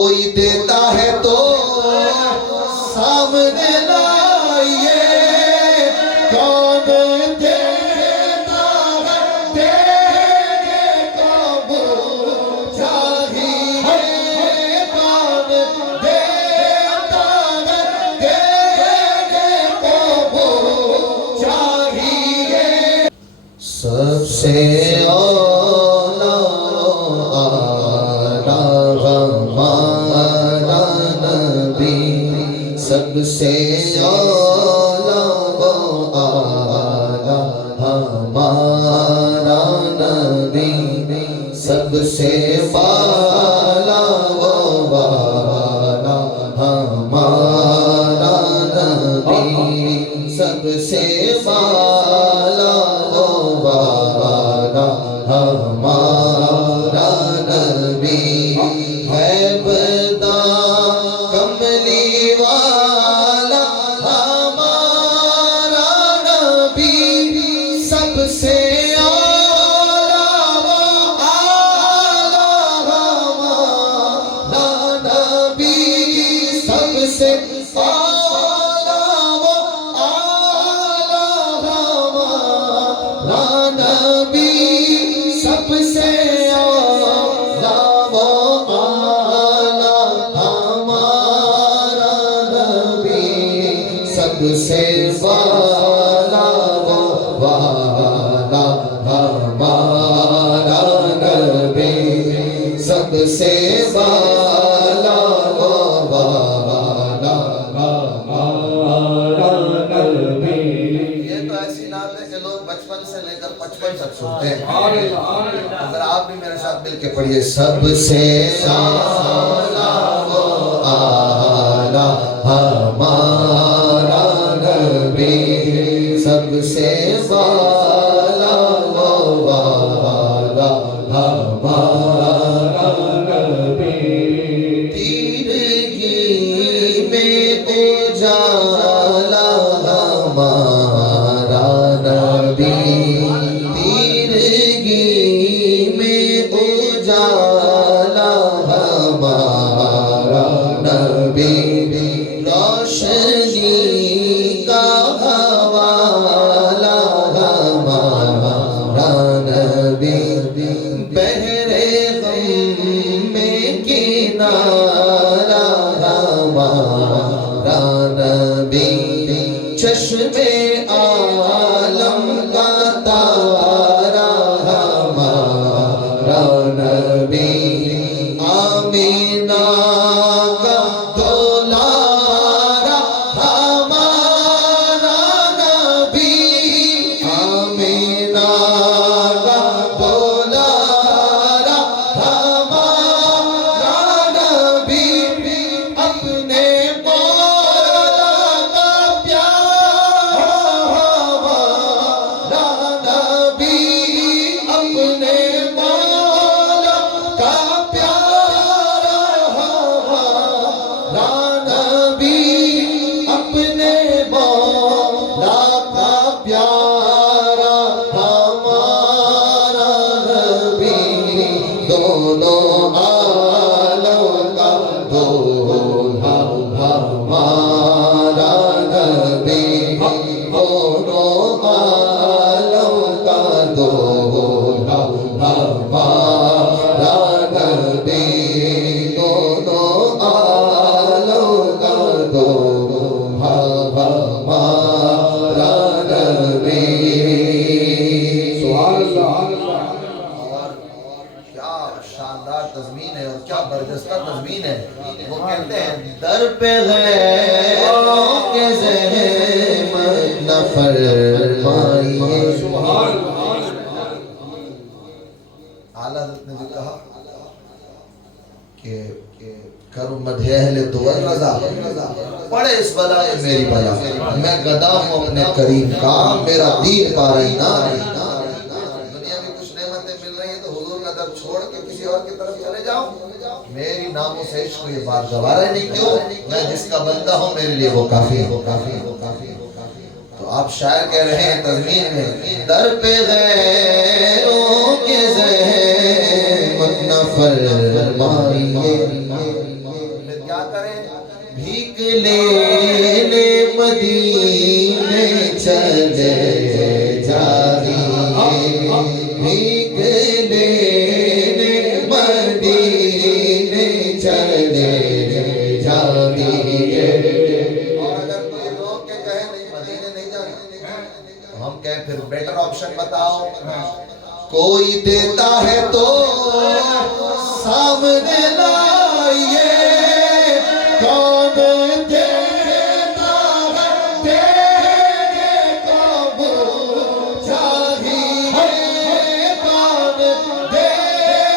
کوئی دیتا ہے تو سامنے لائیے، کون دیتا ہے دینے کو وہ چاہیے، کون دیتا ہے دینے کو وہ چاہیے۔ سب سے سب سے اعلیٰ و اعلیٰ ہمارا نبی، سب سے بالا و بالا ہمارا نبی، سب سے بالا و بالا ہمارا نبی ہے۔ سب سے بالا و بالا ہمارا نبی، سب سے بالا و بالا ہمارا نبی۔ یہ تو ایسی نعت ہے کہ لوگ بچپن سے لے کر 55 تک سنتے ہیں۔ اگر آپ بھی میرے ساتھ مل کے پڑھیے، سب سے بالا و اعلیٰ ہمارا نبی، سب سے بالا و بالا ہمارا نبی، تیرگی میں اجالا ہمارا نبی، تیرگی میں اجالا ہمارا نبی، روشنی کا حوالہ ہمارا نبی، بحر غم میں کنارہ ہمارا نبی، چشم عالم کا تارہ ہمارا نبی، آمینہ کا دولارہ ہمارا نبی، آمینہ کا دولارہ ہمارا نبی، اپنے مولا کا پیارا ہمارا نبی، اپنے مولا کا پیارا ہمارا نبی، اپنے مولا کا پیارا ہمارا نبی، دونوں عالم کا دولہا ہمارا نبی، دونوں عالم کا دولہا ہمارا نبی، دونوں عالم کا دولہا ہمارا نبی۔ سبحان اللہ۔ کیا شاندار تضمین ہے اور کیا برجستہ تضمین ہے۔ وہ کہتے ہیں در پہ غیروں کے زحمت نہ فرمائیے۔ اعلیٰ حضرت نے بھی کہا کہ کرو مدح اہل دول رضا، پڑے اس بلا میں میری بلا، میں گدا ہوں اپنے کریم کا، میرا دین پارئی نہ۔ دنیا میں کچھ نعمتیں مل رہی ہیں تو حضور کا در چھوڑ کے کسی اور کی طرف چلے جاؤ، میری ناموں سے عشق یہ بات گوارا نہیں، کیوں؟ میں جس کا بندہ ہوں میرے لیے وہ کافی ہے۔ تو آپ شاعر کہہ رہے ہیں تضمین میں، در پہ غیروں کے زحمت نہ فرمائیے، کیا کریں؟ بھیک لینے مدینے چلے جائیں، بھیک لینے مدینے چلے جائیں۔ اور اگر کوئی روک کے کہے نہیں مدینے نہیں جانا، ہم کہیں پھر بیٹر آپشن بتاؤ۔ کوئی دیتا ہے تو سامنے لائیے، کون دیتا ہے دینے کو چاہیے، کون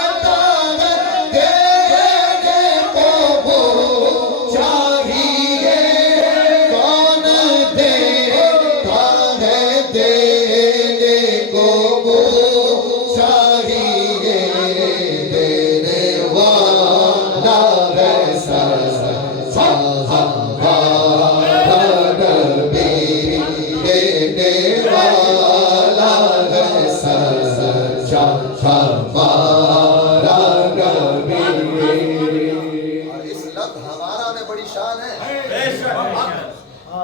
دیتا ہے دینے کو چاہیے، کون دیتا ہے دینے کو چاہیے، دینے والا ہے سچا ہمارا نبی، دینے والا ہے سچا ہمارا نبی۔ اور اس لفظ ہمارا میں بڑی شان ہے۔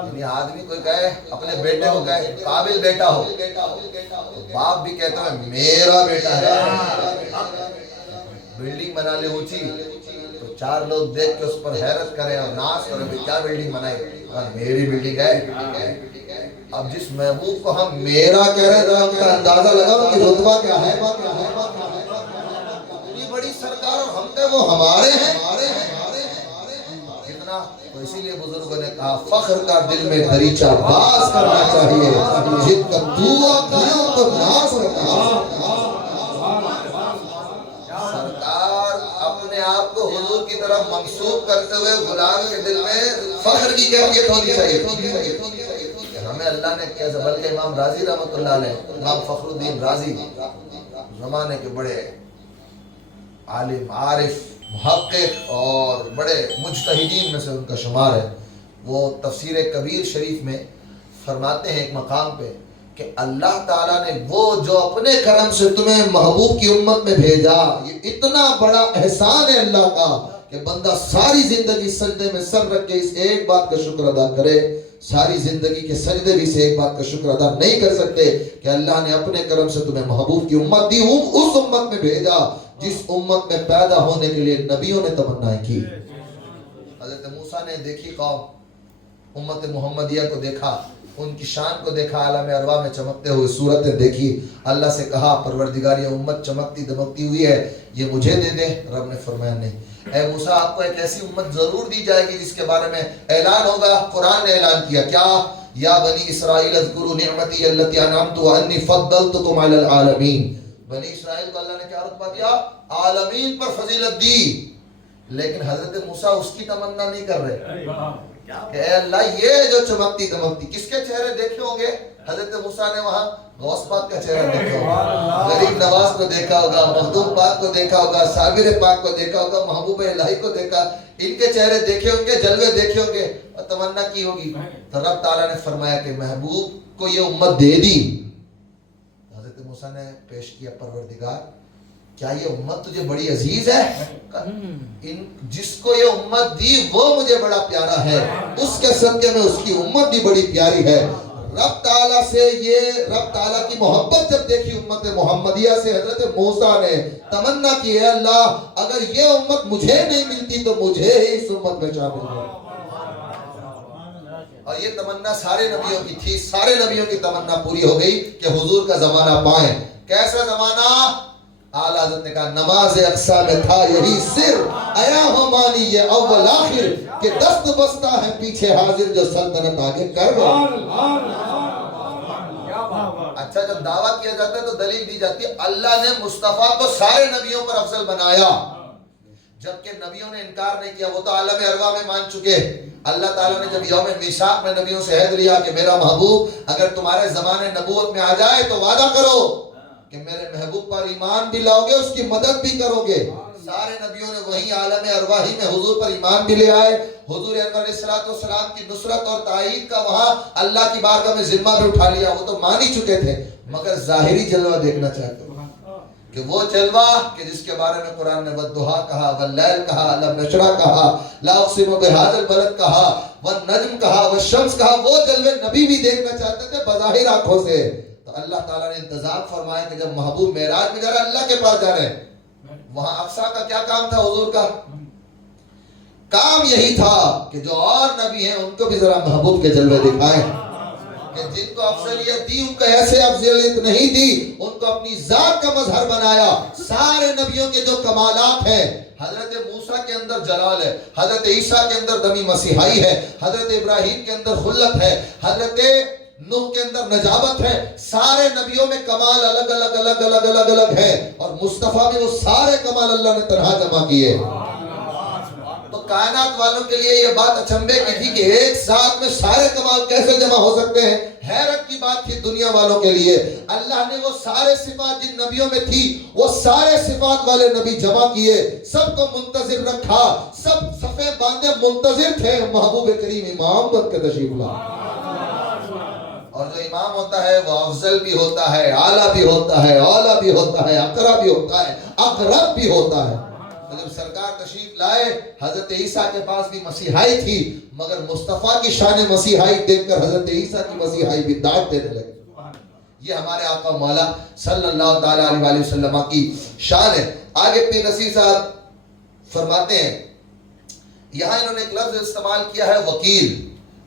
یعنی آدمی کوئی کہے اپنے بیٹے کو کہے قابل بیٹا ہو، تو باپ بھی کہتا ہے میرا بیٹا ہے۔ بلڈنگ بنا لے اونچی تو چار لوگ دیکھ کے اس پر حیرت کریں اور ناز کریں بھی کیا بلڈنگ بنائی، میری بلڈنگ ہے۔ اب جس محبوب کو ہم میرا کہہ رہے ہیں ان کا اندازہ لگاؤ کہ رتبہ کیا ہے۔ اتنی بڑی سرکار اور ہم کہے وہ ہمارے ہیں کتنا۔ تو اسی لیے بزرگوں نے کہا فخر کا دل میں دریچہ باز کرنا چاہیے، جن کا دعا کرے ان کو ناز کرنا چاہیے۔ سرکار اپنے آپ کو حضور کی طرف منسوب کرتے ہوئے غلام کے دل میں فخر کی کیفیت ہونی چاہیے۔ ہمیں اللہ نے کیسا، بلکہ امام رازی رحمۃ اللہ علیہ، امام فخر الدین رازی زمانے کے بڑے عالم، عارف، محقق اور بڑے مجتہدین میں سے ان کا شمار ہے۔ وہ تفسیر کبیر شریف میں فرماتے ہیں ایک مقام پہ کہ اللہ تعالیٰ نے وہ جو اپنے کرم سے تمہیں محبوب کی امت میں بھیجا، یہ اتنا بڑا احسان ہے اللہ کا کہ بندہ ساری زندگی سجدے میں سر رکھ کے اس ایک بات کا شکر ادا کرے۔ ساری زندگی کے سجدے بھی سے ایک بات کا شکر ادا نہیں کر سکتے کہ اللہ نے اپنے کرم سے تمہیں محبوب کی امت دی، اس امت میں بھیجا جس امت میں پیدا ہونے کے لیے نبیوں نے تمنائیں کی۔ حضرت موسیٰ نے دیکھی قوم، امت محمدیہ کو دیکھا، ان کی شان کو دیکھا، عالم ارواح میں چمکتے ہوئے صورتیں دیکھی، اللہ سے کہا پروردگار یہ امت چمکتی دمکتی ہوئی ہے، یہ مجھے دے دے۔ رب نے فرمایا نہیں، اے موسیٰ آپ کو ایک ایسی امت ضرور دی جائے گی جس کے بارے میں اعلان ہوگا۔ قرآن نے اعلان کیا کیا؟ یا بنی اسرائیل اذکروا نعمتی التی انعمت انی فضلتکم علی العالمین۔ بنی اسرائیل کو اللہ نے کیا رتبہ دیا؟ عالمین پر فضیلت دی۔ لیکن حضرت موسیٰ اس کی تمنا نہیں کر رہے کہ اے اللہ یہ جو چمکتی دمکتی، کس کے چہرے دیکھے ہوں گے؟ حضرت موسیٰ نے وہاں غوث پاک کا چہرہ دیکھا ہوگا، غریب نواز کو دیکھا ہوگا، مخدوم پاک کو دیکھا ہوگا، صابر پاک کو دیکھا ہوگا، محبوب الہی کو دیکھا، ان کے چہرے دیکھے ہوں گے، جلوے دیکھے ہوں گے، اور تمنا کی ہوگی۔ تو رب تعالیٰ نے فرمایا کہ محبوب کو یہ امت دے دی۔ حضرت موسیٰ نے پیش کیا پروردگار کیا یہ امت تجھے بڑی عزیز ہے؟ جس کو یہ امت دی وہ مجھے بڑا پیارا ہے، اس کے صدقے میں اس کی امت بھی بڑی پیاری ہے۔ رب تعالیٰ سے یہ رب تعالیٰ کی محبت جب دیکھی امت محمدیہ سے، حضرت موسیٰ نے تمنا کی ہے اللہ اگر یہ امت مجھے نہیں ملتی تو مجھے ہی اس امت میں شامل ہو۔ اور یہ تمنا سارے نبیوں کی تھی، سارے نبیوں کی تمنا پوری ہو گئی کہ حضور کا زمانہ پائیں۔ کیسا زمانہ؟ اعلیٰ حضرت نے کہا نماز اقصیٰ میں تھا یہی سر، ایا ہمانی یہ اول آخر کہ دست بستہ ہے پیچھے حاضر جو سلطنت آگے کر گئے۔ اچھا جب دعویٰ کیا جاتا ہے تو دلیل دی جاتی ہے اللہ نے مصطفیٰ کو سارے نبیوں پر افضل بنایا، جبکہ نبیوں نے انکار نہیں کیا، وہ تو عالم ارواح میں مان چکے۔ اللہ تعالیٰ نے جب یوم میثاق میں نبیوں سے عہد لیا کہ میرا محبوب اگر تمہارے زمانے نبوت میں آ جائے تو وعدہ کرو کہ میرے محبوب پر ایمان بھی لاؤ گے، اس کی مدد بھی کرو گے۔ سارے نبیوں نے وہی عالم ارواحی میں حضور پر ایمان بھی لے آئے، حضور انور علیہ السلام کی نصرت اور تائید کا وہاں اللہ کی بارگاہ میں ذمہ بھی اٹھا لیا، وہ تو مان ہی چکے تھے مگر ظاہری جلوہ دیکھنا چاہتے ہیں۔ کہ وہ جلوہ کہ جس کے بارے میں قرآن نے والضحیٰ کہا، واللیل کہا، علم نشرہ کہا، لا اقسم بہذا البلد کہا، والنجم کہا، والشمس کہا، وہ جلوے نبی بھی دیکھنا چاہتے تھے بظاہر آنکھوں سے. تو اللہ تعالیٰ نے انتظام فرمایا کہ جب محبوب معراج میں جا رہا ہے، اللہ کے پاس جا رہے ہیں، وہاں اقصیٰ کا کیا کام تھا؟ حضور کا کام یہی تھا کہ جو اور نبی ہیں ان کو بھی ذرا محبوب کے جلوے دکھائیں، کہ جن کو افضلیت دی ان کو ایسے افضلیت نہیں دی، ان کو اپنی ذات کا مظہر بنایا. سارے نبیوں کے جو کمالات ہیں، حضرت موسیٰ کے اندر جلال ہے، حضرت عیسیٰ کے اندر دمی مسیحائی ہے، حضرت ابراہیم کے اندر خلت ہے، حضرت نوح کے اندر نجابت ہے. سارے نبیوں میں کمال الگ الگ الگ الگ الگ الگ ہے، اور مصطفیٰ میں وہ سارے کمال اللہ نے تنہا جمع کیے. تو کائنات والوں کے لیے یہ بات اچنبے کی تھی کہ ایک ساتھ میں سارے کمال کیسے جمع ہو سکتے ہیں. حیرت کی بات تھی دنیا والوں کے لیے. اللہ نے وہ سارے صفات جن نبیوں میں تھی وہ سارے صفات والے نبی جمع کیے، سب کو منتظر رکھا، سب صفے باندھے منتظر تھے محبوب کریم امام بن کے تشریف لا. اور جو امام ہوتا ہے وہ افضل بھی ہوتا ہے، اعلیٰ بھی ہوتا ہے، اولیٰ بھی ہوتا ہے، اقرا بھی ہوتا ہے، اقرب بھی ہوتا ہے. جب سرکار تشریف لائے، حضرت عیسیٰ کے پاس بھی مسیحائی تھی، مگر مصطفیٰ کی شان مسیحائی دیکھ کر حضرت عیسیٰ کی مسیحائی بھی داد دینے لگے. یہ ہمارے آقا مولا صلی اللہ تعالیٰ علیہ وسلم کی شان ہے. آگے پیر نصیر صاحب فرماتے ہیں، یہاں انہوں نے ایک لفظ استعمال کیا ہے وکیل،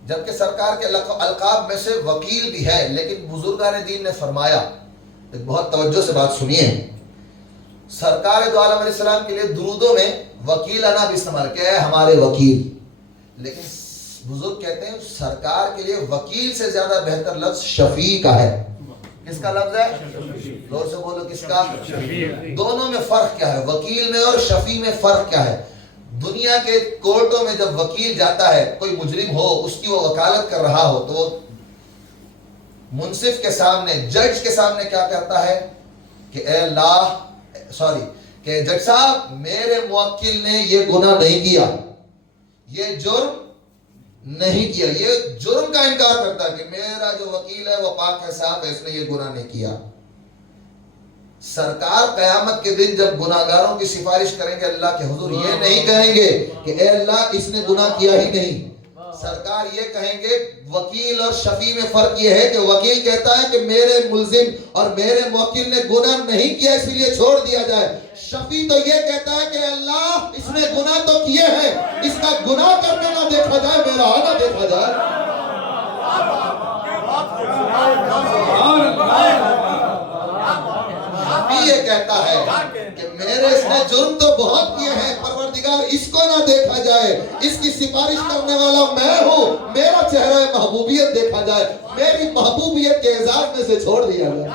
جبکہ سرکار کے القاب میں سے وکیل بھی ہے، لیکن بزرگان دین نے فرمایا، بہت توجہ سے بات سنیے، سرکار دو عالم علیہ السلام کے لیے درودوں میں وکیل انا بھی استعمال کیا ہے، ہمارے وکیل. لیکن بزرگ کہتے ہیں سرکار کے لیے وکیل سے زیادہ بہتر لفظ شفیع کا ہے. کس کا لفظ ہے؟ زور سے بولو، کس کا؟ دونوں میں فرق کیا ہے؟ وکیل میں اور شفیع میں فرق کیا ہے؟ دنیا کے کورٹوں میں جب وکیل جاتا ہے، کوئی مجرم ہو، اس کی وہ وکالت کر رہا ہو، تو وہ منصف کے سامنے، جج کے سامنے کیا کہتا ہے کہ اے اللہ، کہ جج صاحب میرے موکل نے یہ گناہ نہیں کیا، یہ جرم نہیں کیا. یہ جرم کا انکار کرتا ہے کہ میرا جو وکیل ہے وہ پاک ہے، صاف ہے، اس نے یہ گناہ نہیں کیا. سرکار قیامت کے دن جب گناہگاروں کی سفارش کریں گے اللہ کے حضور، یہ نہیں کہیں گے کہ اے اللہ اس نے گناہ کیا ہی نہیں. سرکار یہ کہیں گے، وکیل اور شفیع میں فرق یہ ہے کہ وکیل کہتا ہے کہ میرے ملزم اور میرے موکل نے گناہ نہیں کیا اس لیے چھوڑ دیا جائے. شفیع تو یہ کہتا ہے کہ اللہ اس نے گناہ تو کیے ہیں، اس کا گناہ کرنے نہ دیکھا جائے، میرا آنا دیکھا جائے. شفیع یہ کہتا ہے کہ میرے اس نے جرم تو بہت کیے ہیں، پروردگار اس کو نہ دیکھا جائے، اس کی سفارش کرنے والا میں ہوں، میرا چہرہ محبوبیت دیکھا جائے، میری محبوبیت کے اعزاز میں سے چھوڑ دیا جائے.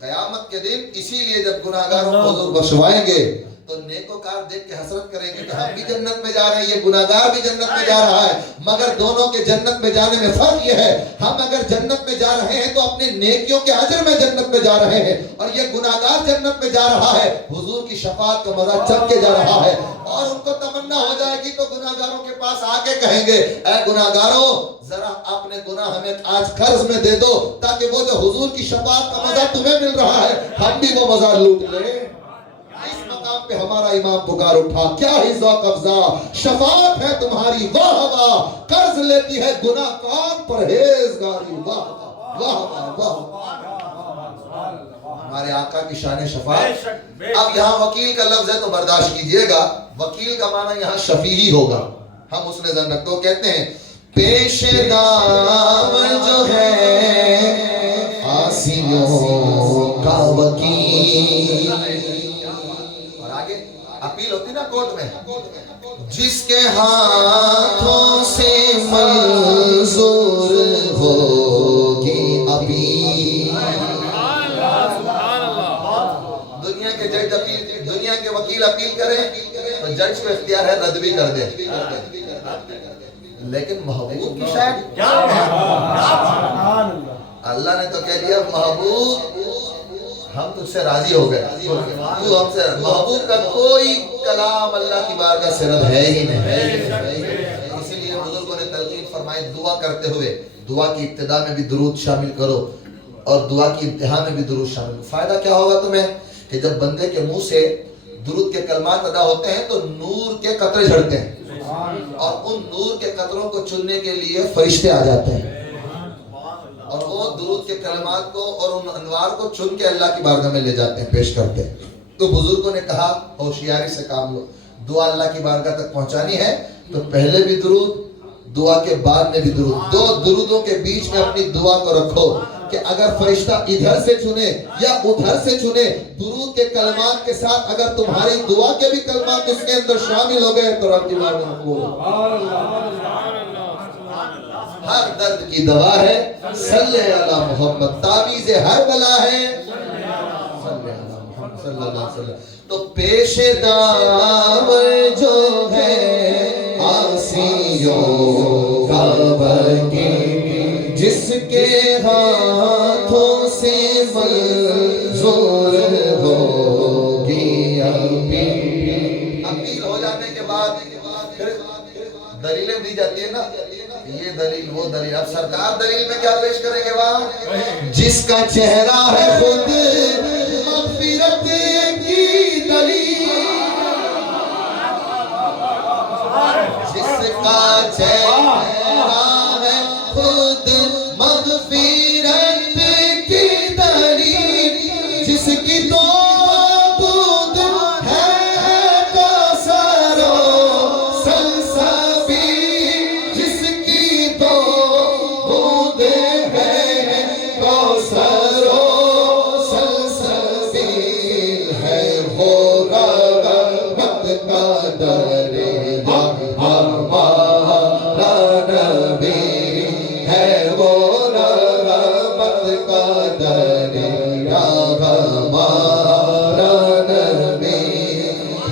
قیامت کے دن اسی لیے جب گناہگاروں کو حضور بخشوائیں گے تو نیکوکار دیکھ کے حسرت کریں گے کہ ہم بھی جنت میں جا رہے ہیں، یہ گناہگار بھی جنت میں جا رہا ہے. مگر دونوں کے جنت میں جانے میں فرق یہ ہے، ہم اگر جنت میں جا رہے ہیں تو اپنے نیکیوں کے اجر میں جنت میں جا رہے ہیں، اور یہ گناہگار جنت میں جا رہا ہے، حضور کی شفاعت کا مزہ چکھ کے جا رہا ہے. اور ان کو تمنا ہو جائے گی تو گناہگاروں کے پاس آ کے کہیں گے، اے گناہگاروں ذرا اپنے گناہ ہمیں آج قرض میں دے دو، تاکہ وہ جو حضور کی شفاعت کا مزہ تمہیں مل رہا ہے ہم بھی وہ مزہ لوٹ لیں. اس مقام پہ ہمارا امام پکار اٹھا، کیا ہی ذوق افزا شفاعت ہے تمہاری، واہ واہ قرض لیتی ہے گناہ کار پرہیزگاری، واہ واہ واہ واہ. ہمارے آقا کی شان شفاعت. اب یہاں وکیل کا لفظ ہے تو برداشت کیجئے گا، وکیل کا معنی یہاں شفیع ہی ہوگا. ہم اس نے ذہن رکھتے ہو، کہتے ہیں پیش دام جو ہے آسیوں کا وکیل. اور آگے اپیل ہوتی نا کورٹ میں، جس کے ہاتھوں سے منظور ہوگی اپیل. دنیا کے جج اپیل، دنیا کے وکیل اپیل کریں تو جج کو اختیار ہے رد بھی کر دے، لیکن محبوب کی شاید اللہ نے تو کہہ دیا محبوب ہم تجھ سے راضی ہو گئے، تو ہم سے. محبوب کا کوئی کلام اللہ کی بارگاہ سے رد ہے ہی نہیں. اسی لیے بزرگوں نے تلقین فرمائی، دعا کرتے ہوئے دعا کی ابتدا میں بھی درود شامل کرو. اور دعا کی انتہا میں بھی درود شامل. فائدہ کیا ہوگا تمہیں کہ جب بندے کے منہ سے درود کے کلمات ادا ہوتے ہیں تو نور کے قطرے جھڑتے ہیں اور ان نور کے قطروں کو چننے کے لیے فرشتے آ جاتے ہیں اور وہ درود کے کلمات کو اور ان انوار کو چن کے اللہ کی بارگاہ میں لے جاتے ہیں، پیش کرتے ہیں. تو بزرگوں نے کہا ہوشیاری سے کام لو، دعا اللہ کی بارگاہ تک پہنچانی ہے تو پہلے بھی درود، دعا کے بعد میں بھی درود. دو درودوں کے بیچ میں اپنی دعا کو رکھو کہ اگر فرشتہ ادھر سے چنے یا ادھر سے چنے، درود کے کلمات کے ساتھ اگر تمہاری دعا کے بھی کلمات اس کے اندر شامل ہو گئے تو رب کی بارگاہ میں قبول. ہر درد کی دوا ہے صلی علی محمد، تعویذ ہر بلا ہے صلی علی محمد صلی اللہ علیہ وسلم. تو پیش داور جو ہے آسیوں کا برگی، جس کے ہاتھوں سے منظور ہوگی اپیل ہو جانے کے بعد پھر دلیلیں دی جاتی ہیں نا، یہ دلیل وہ دلیل. اب سرکار دلیل میں کیا پیش کریں گے وہاں؟ جس کا چہرہ ہے خود مغفرت کی دلیل، جس کا چہرہ ہے خود مغفرت کی دلیل، جس کی تو بود ہے کوثر و سلسبیل، جس کی تو بود ہے کوثر و سلسبیل، ہے وہ رحمت کا دریا ہمارا نبی، ہے وہ رحمت کا دریا ہمارا نبی،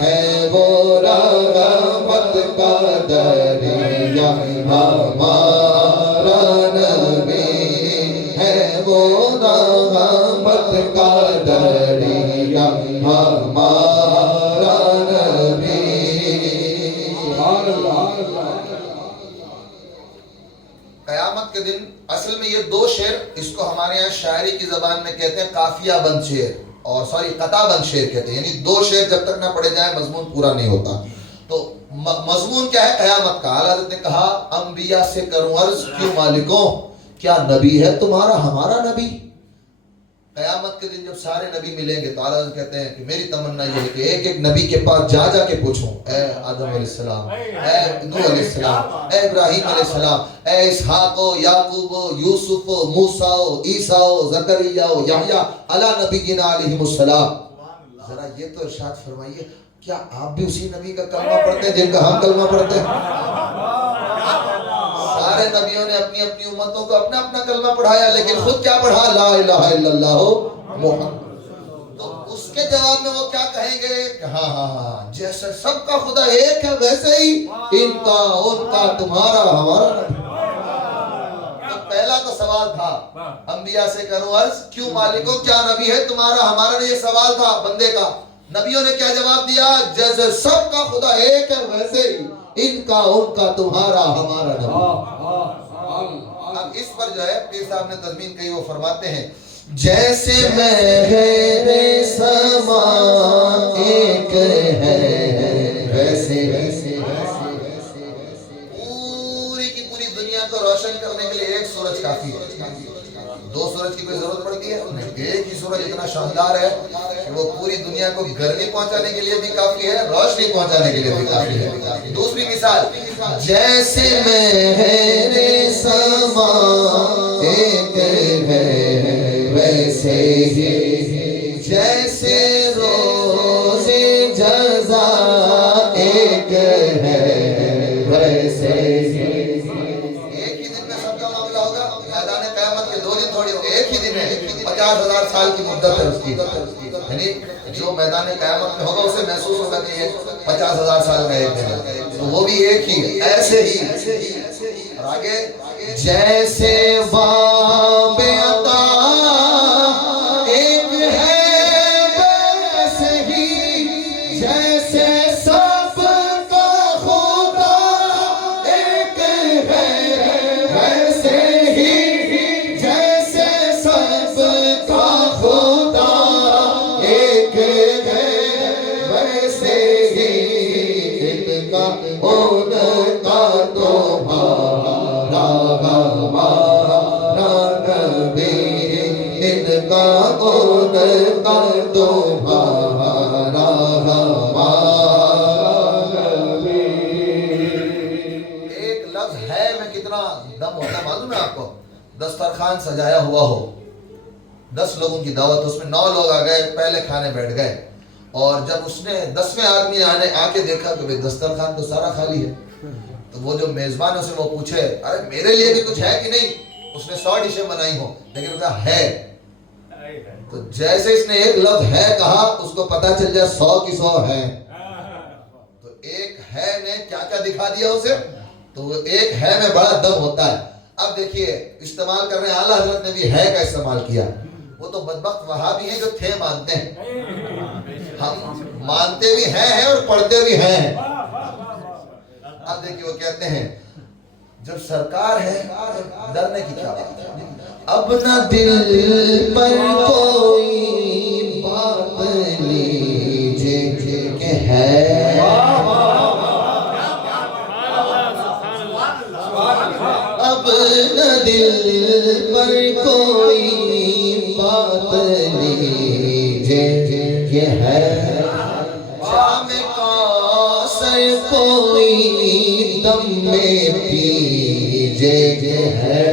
ہے وہ رحمت کا دریا ہمارا نبی، ہے وہ رحمت کا دریا ہمارا نبی. قیامت کے دن اصل میں یہ دو شعر، اس کو ہمارے یہاں شاعری کی زبان میں کہتے ہیں قافیہ بند شعر، اور قطع بند شعر کہتے ہیں، یعنی دو شعر جب تک نہ پڑھے جائیں مضمون پورا نہیں ہوتا. تو مضمون کیا ہے قیامت کا؟ اعلیٰ حضرت نے کہا انبیاء سے کروں عرض کیوں مالکوں، کیا نبی ہے تمہارا ہمارا نبی؟ قیامت کے دن جب سارے نبی ملیں گے تو اعلیٰ حضرت کہتے ہیں کہ میری تمنا یہ ہے کہ ایک ایک نبی کے پاس جا جا کے پوچھوں، اے آدم علیہ السلام، اے نوح علیہ السلام، اے ابراہیم علیہ السلام، اے اسحاق و یعقوب و یوسف و موسیٰ و عیسیٰ و زکریا و یحییٰ علی نبینا علیہم السلام، ذرا یہ تو ارشاد فرمائیے کیا آپ بھی اسی نبی کا کلمہ پڑھتے ہیں جن کا ہم کلمہ پڑھتے ہیں؟ سارے نبیوں نے اپنی اپنی امتوں کو اپنا اپنا کلمہ پڑھایا، لیکن خود کیا پڑھا؟ لا الہ الا اللہ محمد. تو اس کے جواب میں وہ کیا کہیں گے کہ ہاں ہاں ہاں جیسے سب کا خدا ایک ہے ویسے ہی ان کا ان کا تمہارا ہمارا نبی. تو پہلا تو سوال تھا انبیاء سے کروں عرض کیوں مالکوں، کیا نبی ہے تمہارا ہمارا؟ یہ سوال تھا بندے کا. نبیوں نے کیا جواب دیا؟ جیسے سب کا خدا ایک ہے ویسے ہی ان کا ان کا تمہارا ہمارا نبی. اب اس پر جو ہے پیر صاحب نے تضمین کہی، وہ فرماتے ہیں جیسے مہر سما ایک ہے ویسے پوری کی پوری دنیا کو روشن کرنے کے لیے ایک سورج کافی ہے. دو سورج کی کوئی ضرورت پڑتی ہے؟ ایک ہی سورج اتنا شاندار ہے کہ وہ پوری دنیا کو گرمی پہنچانے کے لیے بھی کافی ہے، روشنی پہنچانے کے لیے بھی کافی ہے. دوسری مثال جیسے مہر سما ایک ہے ویسے ہی جیسے روز جزا ایک ہے ویسے ہی. ایک ہی دن میں سب کا معاملہ ہوگا. میدان قیامت کے 2 دن تھوڑی ہوگی، ایک ہی دن ہے. 50,000 سال کی مدت ہے اس کی، یعنی جو میدان قیامت میں ہوگا اسے محسوس ہوگا کہ یہ 50,000 سال کا ایک ہے، تو وہ بھی ایک ہی ایسے ہی. اور آگے جیسے باب عطا ایک ہے ویسے ہی جیسے سب کا خدا ایک ہے ویسے ہی جیسے سب ان کا تمہارا ہمارا نبی، ان کا ان کا تمہارا ہمارا نبی۔ ایک لفظ ہے میں کتنا دم ہوتا ہے معلوم ہے آپ کو؟ دسترخوان سجایا ہوا ہو، 10 لوگوں کی دعوت، اس میں 9 لوگ آ گئے، پہلے کھانے بیٹھ گئے، اور جب اس نے 10ویں آدمی آ کے دیکھا کہ دسترخوان تو سارا خالی ہے، تو وہ جو میزبان ہے اسے وہ پوچھے ارے میرے لیے بھی کچھ ہے کہ نہیں؟ اس نے 100 ڈشیں بنائی ہوں لیکن اس کا ہے، تو جیسے اس نے ایک لفظ ہے کہا اس کو پتا چل جائے 100 کی 100 ہے، تو ایک ہے نے کیا کیا دکھا دیا اسے، تو وہ ایک ہے میں بڑا دم ہوتا ہے۔ اب دیکھیے استعمال کر رہے ہیں، اعلیٰ حضرت نے بھی ہے کا استعمال کیا، وہ تو بدبخت وہابی ہیں جو تھے مانتے ہیں، ہم مانتے بھی ہیں اور پڑھتے بھی ہیں۔ اب دیکھیے وہ کہتے ہیں جب سرکار ہے ڈرنے کی کیا بات ہے، اب نہ دل پر کوئی بات لیجیے کہ ہے، اب نہ دل پر کوئی بات لیجیے کہ ہے، جام کوثر کوئی دم میں پیجیے کہ ہے،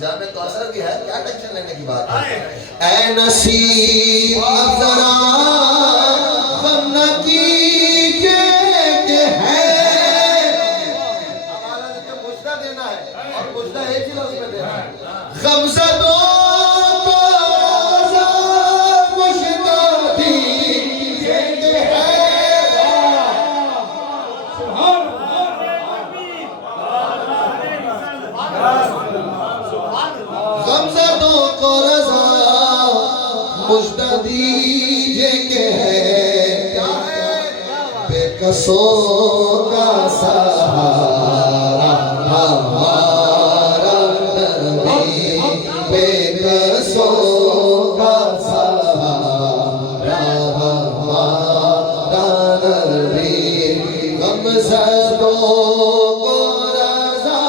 جام کوثر بھی ہے، کیا ٹینشن لینے کی بات ہے، اے نصیب ذرا غم نہ کیجیے کہ ہے، غمزدوں کو رضا مژدہ دیجیے کہ ہے، غمزدوں کو رضا مژدہ دیجیے کہ ہے، بے قصوں کا سہارا ہمارا نبی، بے قصوں کا سہارا ہمارا نبی، غمزدوں کو رضا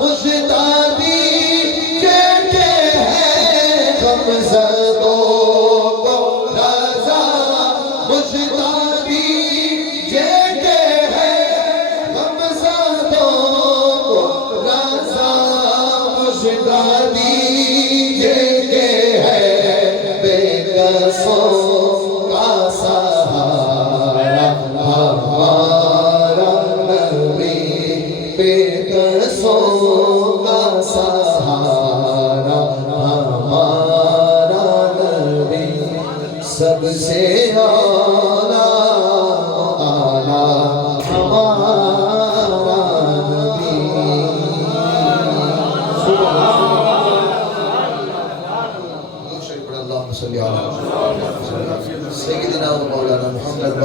مژدہ دیجیے کہ ہے، غمزدوں کو رضا مژدہ دیجیے کہ ہے، غمزدوں کو رضا مژدہ دیجیے کہ ہے، بے قصوں کا سہارا ہمارا نبی، بے قصوں کا سہارا ہمارا نبی، سب سے اعلیٰ ہمارا نبی۔ اللہم صلی علی سیدنا و مولانا محمد